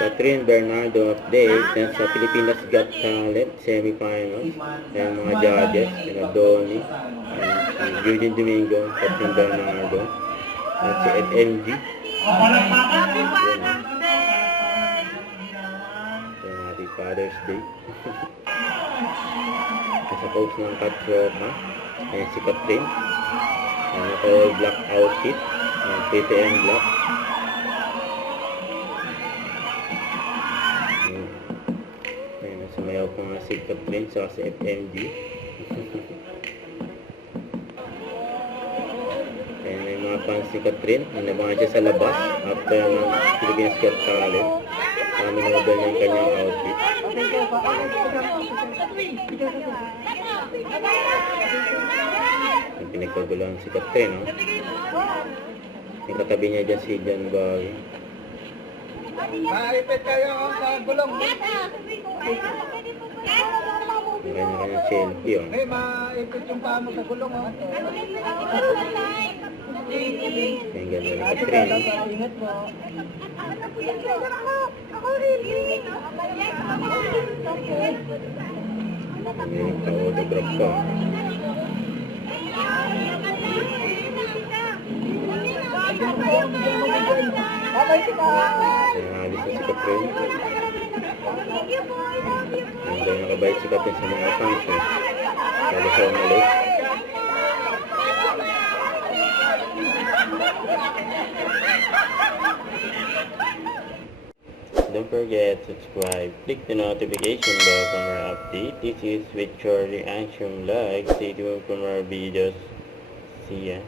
Catherine Bernardo update yan sa Pilipinas Got Talent semifinals. Yan mga judges, sina Donnie, si Eugene Domingo, Catherine Bernardo, at si FMG. Happy Father's Day. Sa post ng Katropa, ayan si Catherine. All black outfit, PPM black. Ayan, sumayaw po nga si Catherine sa si FMG. Ayan, may mga fans si Catherine. Nabangan siya sa labas after ng Philippines Got Talent. Nanonood niya yung kanyang outfit. Pinagkaguluhan si Catherine, no? Yung katabi niya dyan si John Barry. Maipit kayo sa gulong. Yung kanya-kanyang selfie, oh. Hey, maipit yung paa mo sa gulong, oh. Yung ganda ni Catherine. Ingat mo. Yung pa-autograph pa. Alis na si Catherine. Hanggang nakabait si Catherine sa mga fans. Lalo siya umalis. Don't forget to subscribe. Click the notification bell for more update. This is with Charlie Angsham Like. Stay tuned for more videos. See ya.